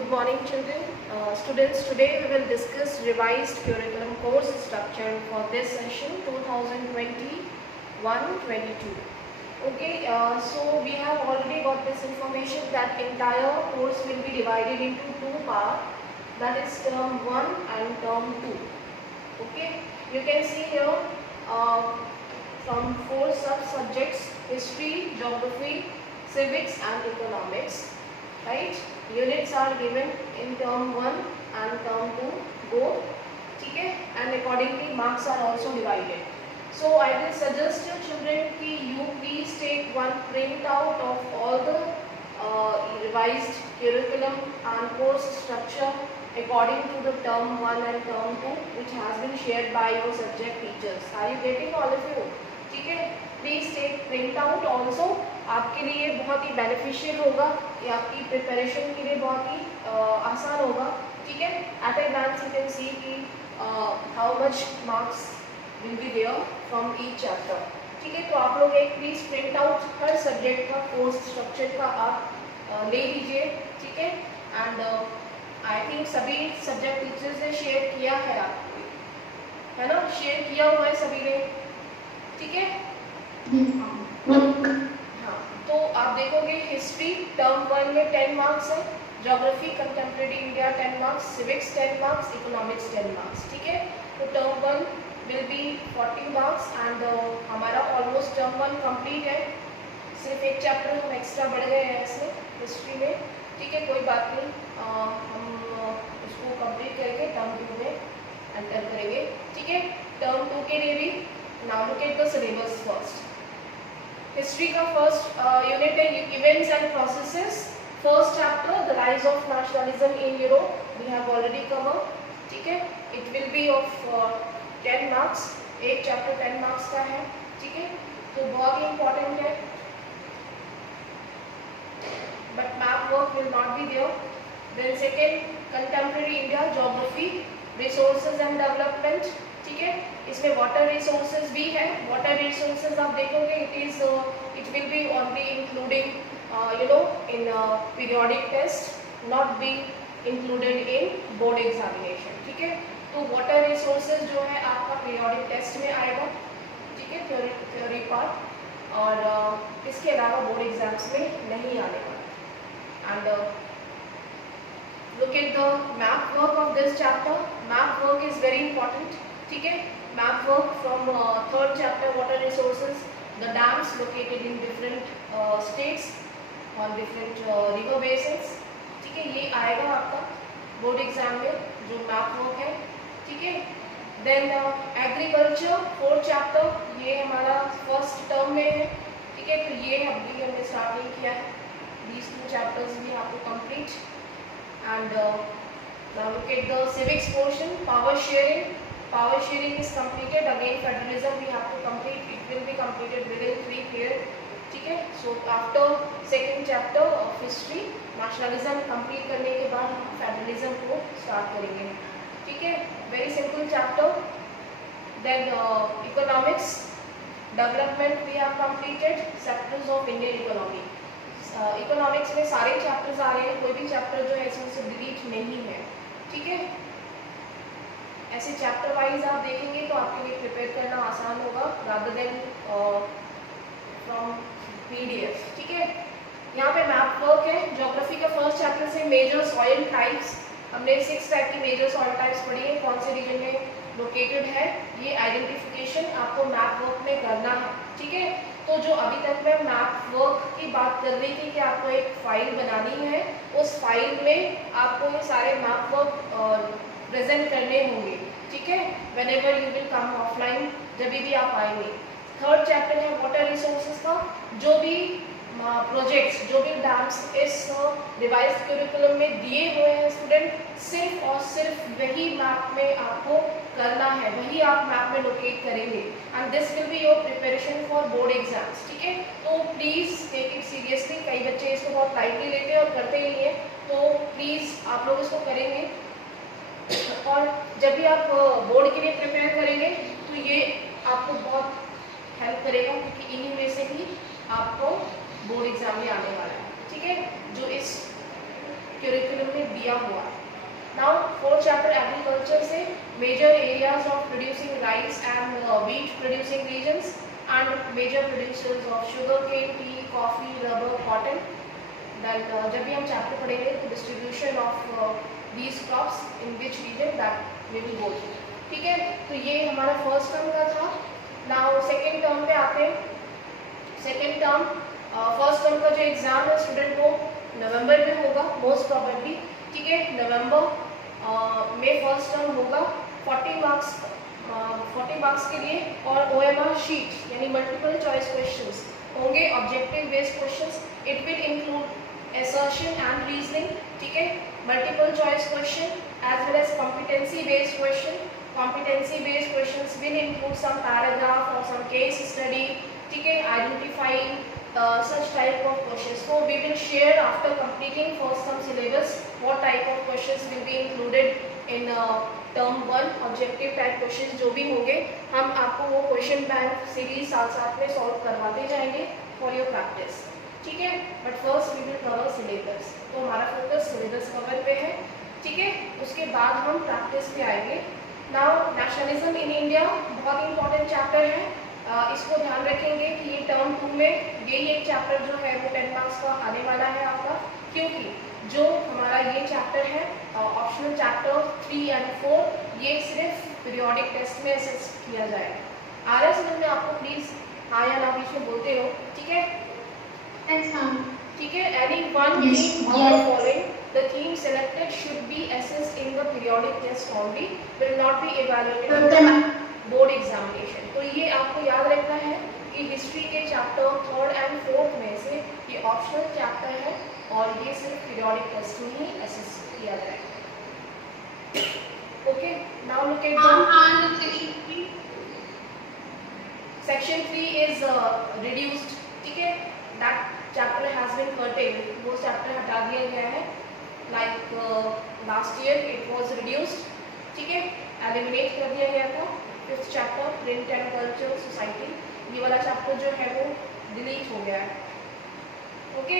Good morning, children. Students, today we will discuss revised curriculum course structure for this session 2021-22. Okay, so we have already got this information that entire course will be divided into two parts, that is term 1 and term 2. Okay, you can see here from 4 sub-subjects: history, geography, civics and economics. Right? Units are given in term 1 and term 2 both. Okay? And accordingly marks are also divided. So I will suggest you children कि you please take one print out of all the revised curriculum and course structure according to the term 1 and term 2 which has been shared by your subject teachers. Are you getting all of you? ठीक है? Please take print out also. आपके लिए बहुत ही beneficial होगा, ये आपकी preparation के लिए बहुत ही आसान होगा. ठीक है? At a glance you can see कि how much marks will be there from each chapter. ठीक है? तो आप लोग एक प्लीज प्रिंट आउट हर सब्जेक्ट का कोर्स स्ट्रक्चर का आप ले लीजिए. ठीक है? एंड आई थिंक सभी सब्जेक्ट टीचर्स ने शेयर किया है आपको, है ना? शेयर किया हुआ है सभी ने. ठीक है? हाँ, तो आप देखोगे हिस्ट्री टर्म 1 में 10 मार्क्स है, geography contemporary India 10 marks, civics 10 marks, economics 10 marks. ठीक है? तो term 1 will be 40 marks and हमारा ऑलमोस्ट टर्म 1 कंप्लीट है. सिर्फ एक चैप्टर हम एक्स्ट्रा बढ़ गए हैं इसमें हिस्ट्री में. ठीक है? कोई बात नहीं, हम उसको कंप्लीट करके टर्म 2 में एंटर करेंगे. ठीक है? टर्म 2 के लिए भी now look at the syllabus first. History का फर्स्ट यूनिट है events and processes. First chapter the rise of nationalism in Europe we have already cover. ठीक है? It will be of 10 marks. एक चैप्टर 10 मार्क्स का है. ठीक है? तो बहुत ही इंपॉर्टेंट है. But map work will not be there. Then second contemporary India geography resources and development. ठीक है? इसमें वाटर रिसोर्सेज भी है. वाटर रिसोर्सेज आप देखोगे it will be only including in periodic test, not be included in board examination. ठीक है? तो वाटर रिसोर्सेज जो है आपका पीरियोडिक टेस्ट में आएगा. ठीक है? थ्योरी पार्ट, और इसके अलावा बोर्ड एग्जाम्स में नहीं आने वाला. And look at the map work of this chapter. Map work is very important. ठीक है? Map work from third chapter water resources, the dams located in different states on different river basins. ठीक है? ये आएगा आपका board exam में जो map work है. ठीक है? देन एग्रीकल्चर फोर्थ चैप्टर, ये हमारा फर्स्ट टर्म में है. ठीक है? तो ये अभी हमने स्टार्ट नहीं किया है. these 2 chapters भी आपको complete. And now look at the civics portion. Power sharing. Power sharing is completed. Again federalism we have to complete. It will be completed within 3 periods. ठीक है? So after second chapter of history, nationalism complete करने के बाद हम federalism को start करेंगे. ठीक है? Very simple chapter. Then economics development we have completed. Sectors of Indian economy. Economics में सारे चैप्टर्स आ रहे हैं, कोई भी चैप्टर जो है इसमें से डिलीट नहीं है. ठीक है? ऐसे चैप्टर वाइज आप देखेंगे तो आपके लिए प्रिपेयर करना आसान होगा रादर देन फ्रॉम पीडीएफ. ठीक है? यहाँ पे मैप वर्क है. ज्योग्राफी का फर्स्ट चैप्टर से मेजर सॉइल टाइप्स, हमने 6 टाइप की मेजर सॉइल टाइप्स पढ़ी है, कौन से रीजन में लोकेटेड है, ये आइडेंटिफिकेशन आपको मैप वर्क में करना है. ठीक है? तो जो अभी तक मैं मैप वर्क की बात कर रही थी कि आपको एक फाइल बनानी है, उस फाइल में आपको ये सारे मैप वर्क प्रेजेंट करने होंगे. ठीक है? Whenever you will come offline, जब भी आप आएंगे. थर्ड चैप्टर है वाटर रिसोर्सेज का. जो भी प्रोजेक्ट्स, जो भी डैम्स इस रिवाइज्ड करिकुलम में दिए हुए हैं स्टूडेंट, सिर्फ और सिर्फ वही मैप में आपको करना है, वही आप मैप में लोकेट करेंगे. And this will be your preparation for board exams. ठीक है? तो प्लीज़ टेक इट सीरियसली. कई बच्चे इसको बहुत लाइटली लेते हैं और करते ही नहीं है, तो प्लीज़ आप लोग इसको करेंगे. और जब भी आप बोर्ड के लिए प्रिपेयर करेंगे तो ये आपको बहुत हेल्प करेगा, क्योंकि इन्हीं में से ही आपको बोर्ड एग्जाम में आने वाला है. ठीक है? जो इस क्यूरिकुलम में दिया हुआ है। नाउ फोर्थ चैप्टर एग्रीकल्चर से major areas of producing rice and wheat producing regions and major producers of sugar cane, tea, coffee, rubber, cotton. Then जब भी हम चैप्टर पढ़ेंगे तो distribution of these crops in which region that we will go through, ठीक है। तो ये हमारा फर्स्ट टर्म का था। नाउ सेकेंड टर्म पे आते हैं। सेकेंड टर्म फर्स्ट टर्म का जो एग्जाम है स्टूडेंट वो नवंबर में होगा मोस्ट प्रोबेबली, ठीक है। नवंबर में फर्स्ट टर्म होगा। 40 मार्क्स के लिए और OMR शीट यानी मल्टीपल चॉइस क्वेश्चंस होंगे, objective based questions. It will include assertion and reasoning, ठीक है। Multiple choice question as well as competency based question. Competency based questions will include some paragraph or some case study, ठीक है, identifying such type of questions. So we will share after completing first term syllabus what type of questions will be included in term 1 objective type questions जो भी होंगे हम आपको वो question bank series साथ साथ में सॉल्व करवाते जाएंगे फॉर योर प्रैक्टिस, ठीक है। But first we will cover syllabus, तो हमारा फोकस सिलेबस कवर पे है, ठीक है। उसके बाद हम प्रैक्टिस पे आएंगे। नाउ नेशनलिज्म इन इंडिया बहुत इंपॉर्टेंट चैप्टर है, इसको ध्यान रखेंगे कि ये टर्म 2 में यही एक चैप्टर जो है वो 10 मार्क्स का आने वाला है आपका, क्योंकि जो हमारा ये चैप्टर है ऑप्शनल चैप्टर 3 एंड 4 ये सिर्फ पीरियोडिक टेस्ट में असेस किया जाएगा। आ रहा है समझ में आपको? प्लीज हाँ या ना बीच में बोलते हो, ठीक है। ठीक है। Any one theme of the following, the theme selected should be assessed in the periodic test only, will not be evaluated in board examination। तो ये आपको याद रखना है कि हिस्ट्री के चैप्टर 3rd एंड 4th में से ये ऑप्शनल चैप्टर है और ये सिर्फ पीरियोडिक टेस्ट में ही असेस किया जाएगा। Okay, now look at section 3 is reduced, ठीक है। That chapter has been curtailed, वो चैप्टर हटा दिया गया है। Like last year it was reduced, ठीक है, एलिमिनेट कर दिया गया था। 5th chapter print and culture society, ये वाला चैप्टर जो है वो डिलीट हो गया है। Okay,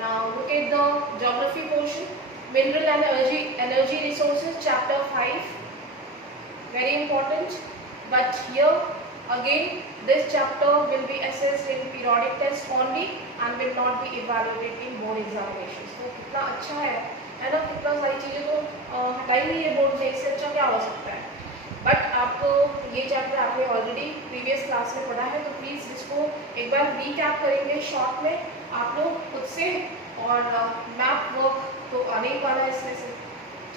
now look at the geography portion, mineral and energy resources chapter 5, very important, but here again this chapter will be assessed in periodic test only and will not be evaluated in board examinations। तो कितना अच्छा है ना, कितना सारी चीज़ें तो हटाई हुई है बोर्ड से, इससे अच्छा क्या हो सकता है। बट आपको ये चैप्टर आपने ऑलरेडी प्रीवियस क्लास में पढ़ा है, तो प्लीज़ इसको एक बार रीकैप करेंगे शॉर्ट में आप लोग खुद से, और मैप वर्क तो आने ही वाला है इसमें से,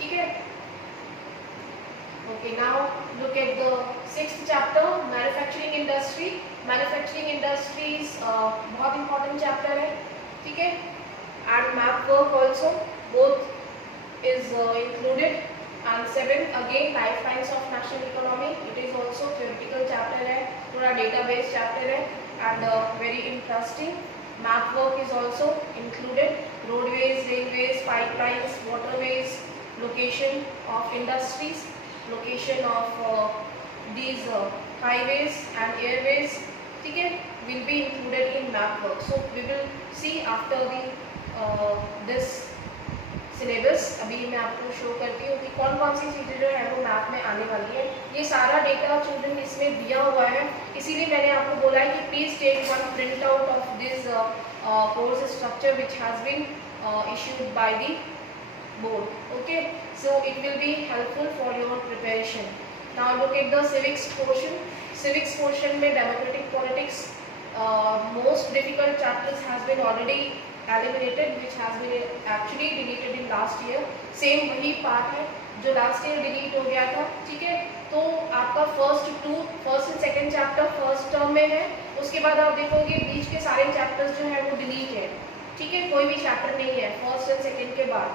ठीक है। Okay, now look at the 6th chapter, manufacturing industry. Manufacturing industries बहुत important chapter है, ठीक है। And map work also, both is included। And 7 again lifetimes of national economy, it is also theoretical chapter है, थोड़ा database chapter है and very interesting। Map work is also included, roadways, railways, pipelines, waterways, location of industries, location of these highways and airways, ठीक है, will be included in map work। So we will see after the this syllabus। अभी मैं आपको show करती हूँ कि कौन कौन सी चीज़ें जो है वो मैप में आने वाली है। ये सारा डेटा चिल्ड्रन इसमें दिया हुआ है, इसीलिए मैंने आपको बोला है कि please take one print out of this course structure which has been issued by the board। Okay, so it will be helpful for your preparation। Now look at the civics portion। Civics portion में democratic politics most difficult chapters has been already eliminated, which has been actually deleted in last year। same वही part है जो last year delete हो गया था, ठीक है। तो आपका first and second chapter first term में है, उसके बाद आप देखोगे बीच के सारे चैप्टर्स जो है वो डिलीट है, ठीक है, कोई भी चैप्टर नहीं है फर्स्ट एंड सेकेंड के बाद।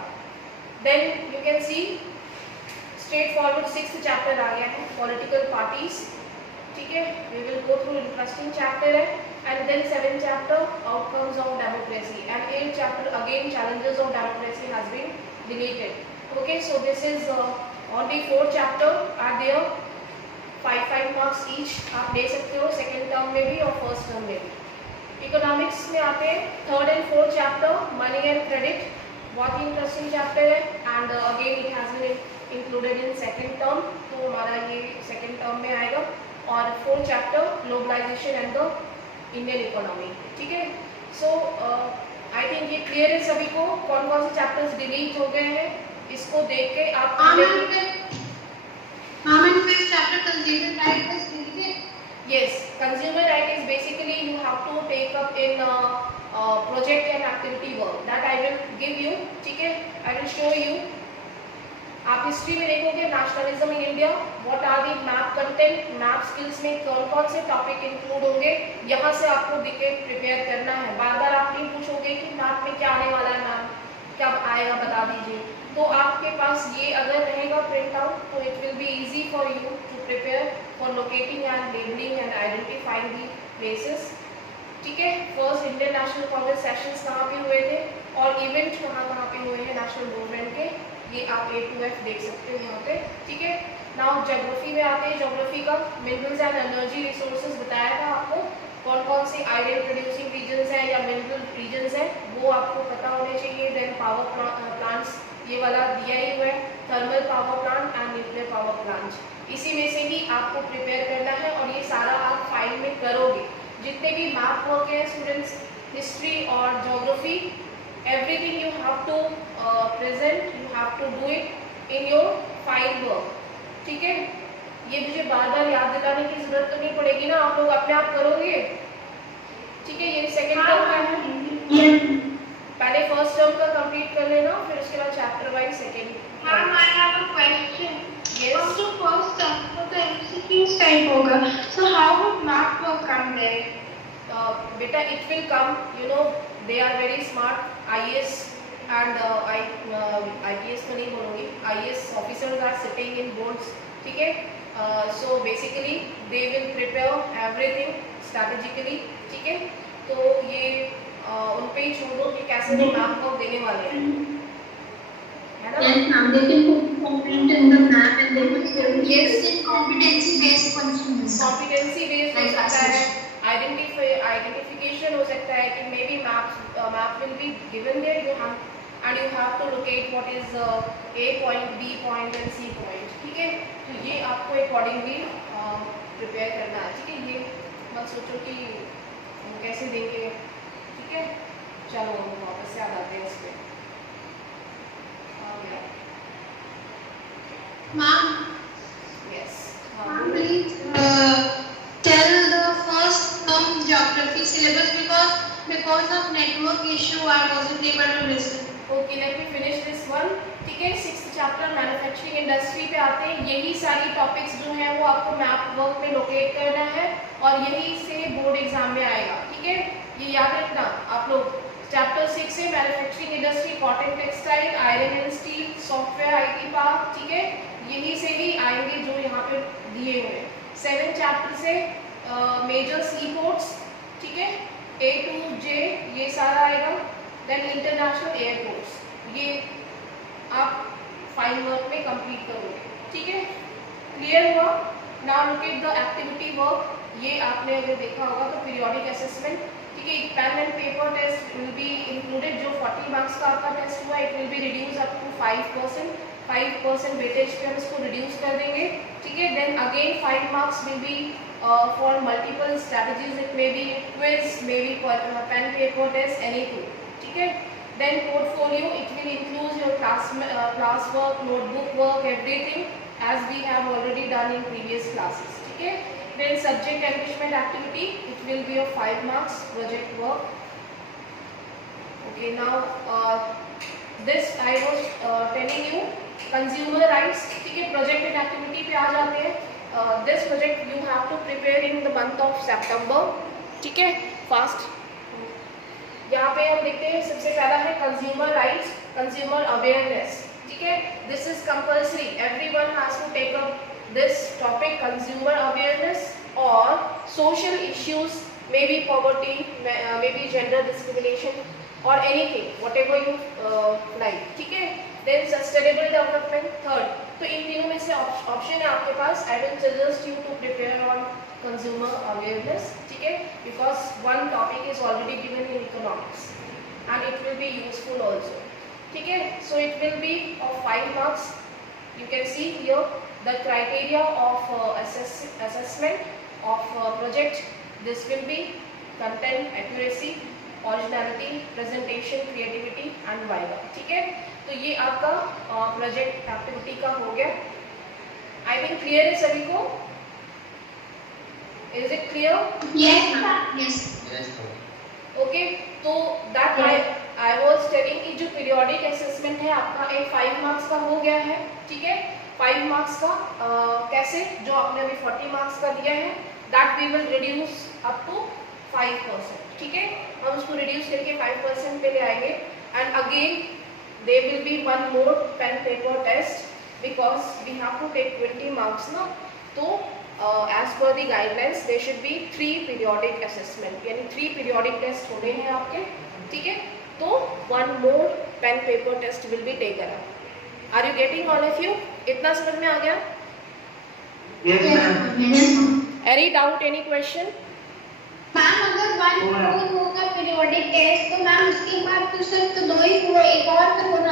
Then you can see straight forward 6th chapter आ गया है, political parties, ठीक है, we will go through interesting chapter है। and then 7th chapter outcomes of democracy and 8th chapter again challenges of democracy has been deleted। okay, so this is only 4 chapter are there, 5 marks each आप ले सकते हो second term में भी और first term में भी, economics में आते हैं, third and fourth chapter money and credit, बहुत ही इंटरेस्टिंग चैप्टर है and again it has been included in second term, तो हमारा ये सेकंड टर्म में आएगा। और फोर्थ chapter globalisation and the Indian economy, ठीक है। सो आई थिंक ये क्लियर है सभी को, कौन कौन से चैप्टर्स डिलीट हो गए हैं इसको देख के आप yes, consumer right is basically you have to take up in project and activity work that I will give you, ठीक है, I will show you। आप हिस्ट्री में देखोगे nationalism in India, what are the map content, map skills में कौन कौन से topic include होंगे, यहाँ से आपको दिखे प्रिपेयर करना है। बार बार आप नहीं पूछोगे कि मैप में क्या आने वाला है, मैम कब आएगा बता दीजिए, तो आपके पास ये अगर रहेगा प्रिंट आउट तो it will be easy for you to prepare for locating and labelling and identifying the places, ठीक है। First Indian national Congress sessions कहाँ पे हुए थे और इवेंट कहाँ पे हुए हैं नेशनल मूवमेंट के, ये आप A to F देख सकते हो यहाँ पे, ठीक है। नाउ ज्योग्राफी में आते हैं, ज्योग्राफी का मिनरल्स एंड एनर्जी रिसोर्सेज बताया था आपको, कौन कौन से आयरन प्रोड्यूसिंग रीजन्स हैं या मिनरल रीजन्स हैं वो आपको पता होने चाहिए। देन पावर प्लांट्स ये वाला दिया ही हुआ है, thermal power plant and nuclear power plant, इसी में से ही आपको प्रिपेयर करना है और ये सारा आप फाइल में करोगे। जितने भी मैप वर्क है स्टूडेंट्स, हिस्ट्री और geography, everything you have to present, you have to do it in your file work, ठीक है। ये मुझे बार बार याद दिलाने की जरूरत तो नहीं पड़ेगी ना, आप लोग अपने आप करोगे, ठीक है। ये सेकंड टर्म का है, पहले फर्स्ट टर्म का कंप्लीट कर लेना, फिर उसके बाद chapter wise second. Ma'am I have a question. Yes, तो फर्स्ट टर्म तो एमसीक्यूज टाइप होगा, so how would map work come there? बेटा it will come, you know they are very smart IAS and IPS तो नहीं बोलूँगी, IAS officers are sitting in boards, ठीक है। So basically they will prepare everything strategically, ठीक है। तो ये उन पे ही छोड़ दो कि कैसे वो मैप वर्क देने वाले हैं, है ना। Yes ma'am, they can put component in the map and they will say yes in competency based functions, competency based हो सकता है, आइडेंटिफिकेशन हो सकता है कि may be map will be given there you have and you have to locate what is A point, B point and C point, ठीक है। तो ये आपको अकॉर्डिंगली प्रिपेयर करना है, ठीक है। ये मत सोचो कि हम कैसे देंगे, ठीक है। चलो हम वापस से आ जाते हैं इस पे। ma'am yes, please tell the first term geography syllabus because of network issue I wasn't able to listen. Okay let me finish this one, ठीक है। सिक्स्थ चैप्टर मैन्युफैक्चरिंग इंडस्ट्री पे आते हैं, यही सारी टॉपिक्स जो हैं वो आपको मैप वर्क में लोकेट करना है और यही से बोर्ड एग्जाम में आएगा, ठीक है। ये याद रखना आप लोग। चैप्टर 6 से manufacturing industry, cotton textile, iron and steel, software IT park, ठीक है, यही से ही आएंगे जो यहाँ पे दिए हुए हैं। 7 चैप्टर से मेजर सी पोर्ट्स, ठीक है, A to J ये सारा आएगा। देन इंटरनेशनल एयरपोर्ट्स, ये आप फाइल वर्क में कंप्लीट करोगे, ठीक है। क्लियर हुआ? Now look at the activity work, ये आपने अगर देखा होगा तो पीरियोडिक असेसमेंट, ठीक है। Pen and paper test will be included, जो 40 मार्क्स का आपका टेस्ट हुआ it will be reduce up to 5% weightage पे हम इसको रिड्यूस कर देंगे, ठीक है। Then again 5 marks will be for multiple strategies, it may be quiz, may be pen paper test, anything, ठीक है। Then portfolio, it will include your class work, notebook work, everything as we have already done in previous classes, ठीक है। Then subject enrichment activity, it will be of 5 marks project work. Okay, now this I was telling you consumer rights, ठीक है। project and activity पे आ जाते हैं। This project you have to prepare in the month of September, ठीक है, fast। यहाँ पे हम देखते हैं सबसे पहला है कंज्यूमर राइट्स, कंज्यूमर अवेयरनेस, ठीक है। This is compulsory, everyone has to take up this topic, consumer awareness और social issues, may be poverty, may be gender discrimination और एनीथिंग व्हाटएवर यू लाइक, ठीक है। Then sustainable development, third. तो इन तीनों में से ऑप्शन है आपके पास। I will suggest you to prepare on consumer awareness, ठीक है, because because one topic is already given in economics and it will be useful also. ठीक है, so it will be of 5 marks. You can see here the criteria of assessment of project. This will be content, accuracy, originality, presentation, creativity and viva. ठीक है, तो ये आपका project activity का हो गया. आई थिंक क्लियर है सभी को. Is it clear? Yes. Okay, तो दैट आई वाज टेलिंग कि जो पीरियोडिक असेसमेंट है आपका एक 5 मार्क्स का हो गया है. ठीक है, 5 मार्क्स का कैसे, जो आपने अभी 40 मार्क्स का दिया है that we will reduce up to 5%. ठीक है, हम उसको रिड्यूस करके 5% पे ले आएंगे. And again there will be one more pen paper test because we have to take 20 marks ना. तो as per the guidelines there should be 3 periodic assessment, यानी 3 periodic test होने हैं आपके. ठीक है, तो one more pen paper test will be taken up. Are you getting all of you? इतना समझ में आ गया? Yes, ma'am. Any doubt, any question? Ma'am अगर 1 4 होगा पीरियोडिक टेस्ट तो मैम उसके बाद तो सिर्फ तो 2 ही हुए, एक और तो होना